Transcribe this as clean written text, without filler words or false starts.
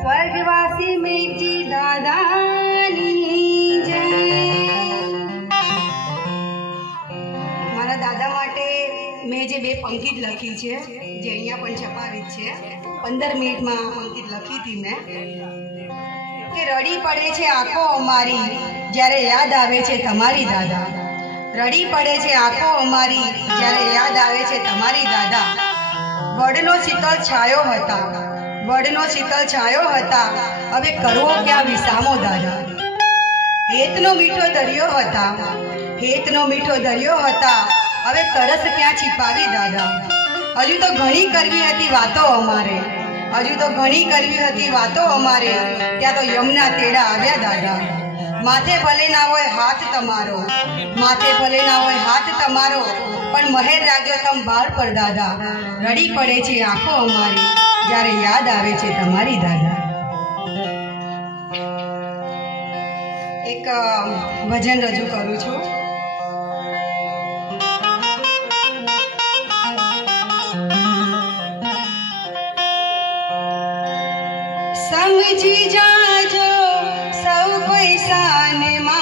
स्वर्गवासी मेची दादानी जय। मारा दादा माटे मैं जे बे पंक्ति लखी छे जे अहींया पण छपावी छे 15 मिनिट में पंक्ति लखी थी मैं के रड़ी पड़े छे आंखों अमारी ज्यारे याद आवे छे तमारी दादा। रड़ी पड़े छे आंखों अमारी ज्यारे याद आवे छे तमारी दादा। वडनो शीतल छायो हता, वडनो शीतल छायो हता, हवे करवो क्या विसामो दादा। हेतनो मीठो दरियो हता, हेतनो मीठो दरियो हता, हवे तरस क्या छिपावी दादा। हजू तो घणी करवी हती वातो अमारे, हजू तो घणी करवी हती वातो अमारे, त्या तो यमना तेड़ा आव्या दादा। माथे भले ना होय हाथ तमारो, माथे भले ना होय हाथ तमारो, पण महेर राख्यो तम बाळ पर दादा। रड़ी पड़े छे आंखों अमारी ज्यारे याद आवे छे तमारी दादा। एक भजन रजू करू छू। समझी जाजो सौ कोई सान मा